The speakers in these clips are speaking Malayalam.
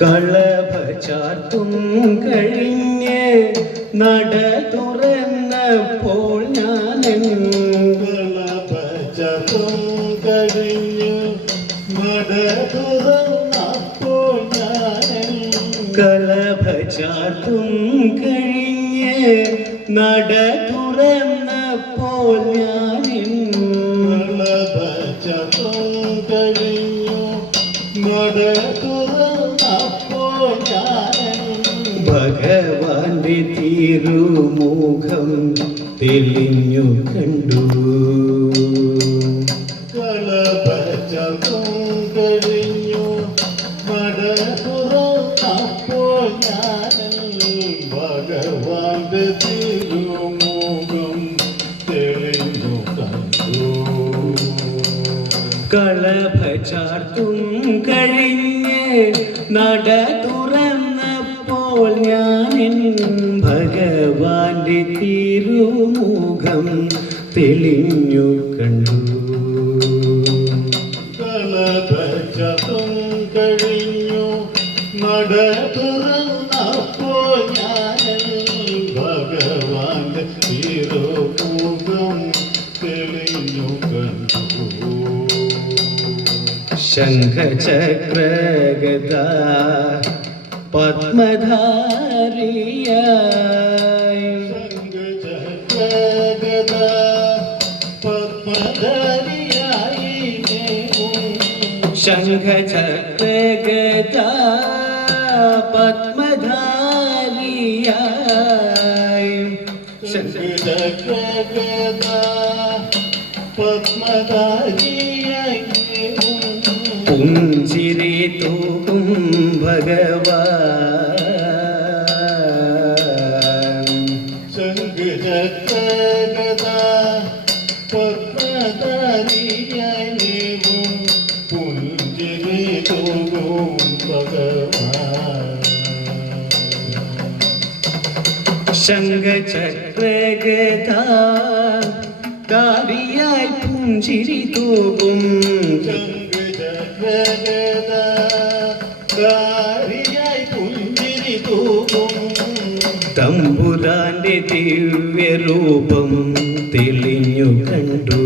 കളഭ ചാർത്തും കഴിഞ്ഞ് നട തുറന്നപ്പോൾ ഞാൻ കളപചതും കഴിഞ്ഞ് നട തുറന്നപ്പോൾ തിരുമുഖം തെളിഞ്ഞു കണ്ടു. കളപചതും കഴിഞ്ഞു മട തുറന്നപ്പോൾ ഞാൻ ഭഗവാന്റെ തിരുമുഖം തെളിഞ്ഞു കണ്ടു. കളഭ ചാർത്തും കഴിഞ്ഞ് നട ഭഗവാന്റെ തിരുമുഖം തെളിഞ്ഞു കണ്ടു. കളപചതും കഴിഞ്ഞു. നട തുറന്നപ്പോൾ ഞാൻ ഭഗവാന്റെ തിരുമുഖം തെളിഞ്ഞു കണ്ടു. ശംഖചക്രഗത പത്മധാരിയായി. സംഗജഗദ പത്മധരിയായി ശംഖചക്രഗത പത്മധാരിയായി പുഞ്ചിരി തൂക്കും സംഗജഗദ പത്മധാരിയായി മേവും പുഞ്ചിരി തോകും തൂക്കും തമ്പുരാന്റെ ദിവ്യരൂപം തെളിഞ്ഞു കണ്ടു.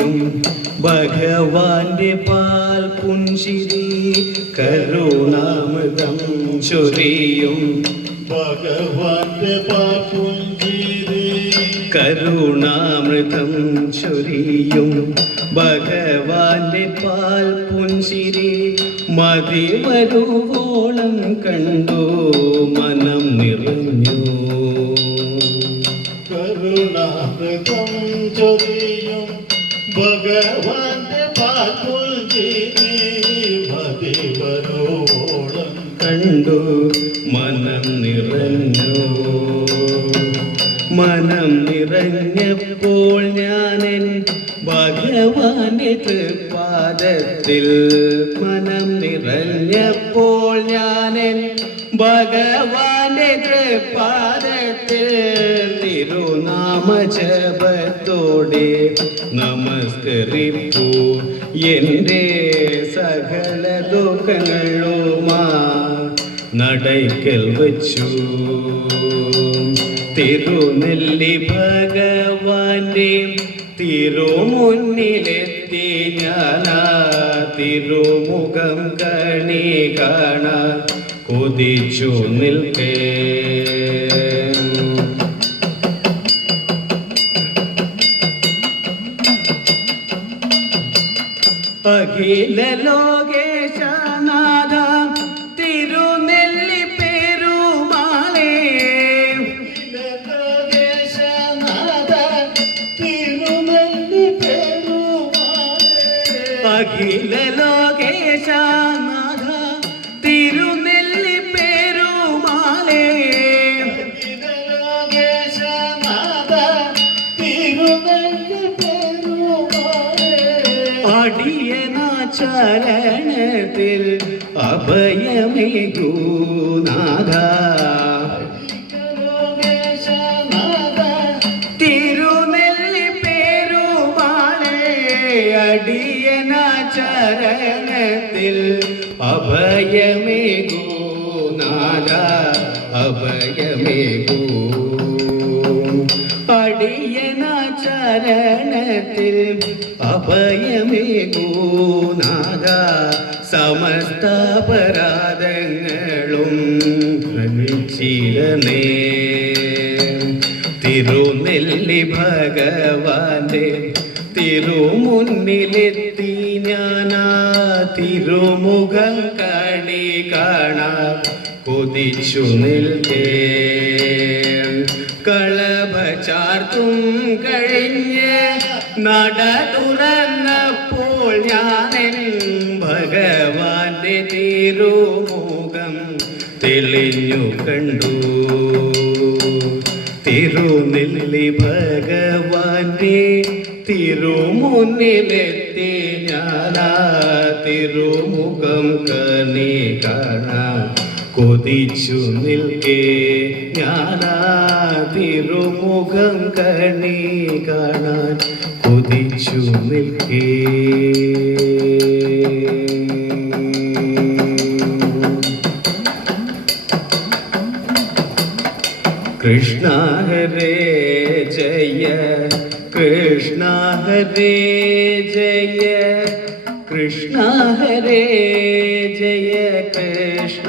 ചൊരിയും ഭഗവാന്റെ പാൽ പുഞ്ചിരി കരുണാമൃതം ചൊരിയും. ഭഗവാന്റെ പാൽ പാപുഞ്ചിരി കരുണാമൃതം ചൊരിയും. ഭഗവാന്റെ പാൽ പുഞ്ചിരി മതി വരുവോളം കണ്ടു മനം നിറഞ്ഞു. കരുണാമൃതം ചൊരിയും. ഭഗവാന്റെ പാപുഞ്ചിരി മതിവരോളം കണ്ടു. മനം നിറഞ്ഞു. മനം നിറഞ്ഞപ്പോൾ ഞാനൻ ഭഗവാന്റെ തൃപാദത്തിൽ മനം നിറഞ്ഞപ്പോൾ ഞാനൻ ഭഗവാന്റെ തൃപ്പാദത്തിൽ തിരുനാമജപത്തോടെ നമസ്കരിപ്പൂ. എന്റെ സകല ദുഃഖങ്ങളുമാ നടയ്ക്കൽ വച്ചു. തിരുനെല്ലി ഭഗവാന്റെ തിരുമുന്നിലെത്തി ഞാനാ. തിരുമുഖം കണി കാണാൻ കൊതിച്ചു നിൽക്കേ. അഖില ലോകേശനാഥ തിരുനെല്ലി പെരുമാളേ. അഖില ലോകേശനാഥ അടിയനാചരണത്തിൽ അഭയമേകൂ നാഥ. തിരുനെല്ലി പേരുമാളെ അഭയമേകൂ നാഥ. അഭയമേകൂ അടിയനാചരണത്തിൽ അഭയമേകൂനാഥ സമസ്ത അപരാധങ്ങളും ക്ഷമിച്ചിടനേ തിരുനെല്ലി ഭഗവാന്റെ തിരുമുന്നിലെത്തി ഞാനാ തിരുമുഖം കണി കാണാ കൊതിച്ചു നിൽക്കേ. കളഭ ചാർത്തും കഴിഞ്ഞ് നട തുറന്നപ്പോൾ ഞാനെൻ ഭഗവാന്റെ തിരുമുഖം തെളിഞ്ഞു കണ്ടു. തിരുനെല്ലി ഭഗവാന്റെ തിരുമുന്നിലെത്തി ഞാനാ തിരുമുഖം കണി കാണാൻ കൊതിച്ചു നിൽക്കേ ഞാനാ തിരുമുഖം കണി കാണാൻ കൊതിച്ചു നിൽക്കേ കൃഷ്ണ ഹരേ ജയ കൃഷ്ണ ഹരേ ജയ കൃഷ്ണ ഹരേ ജയ കൃഷ്ണ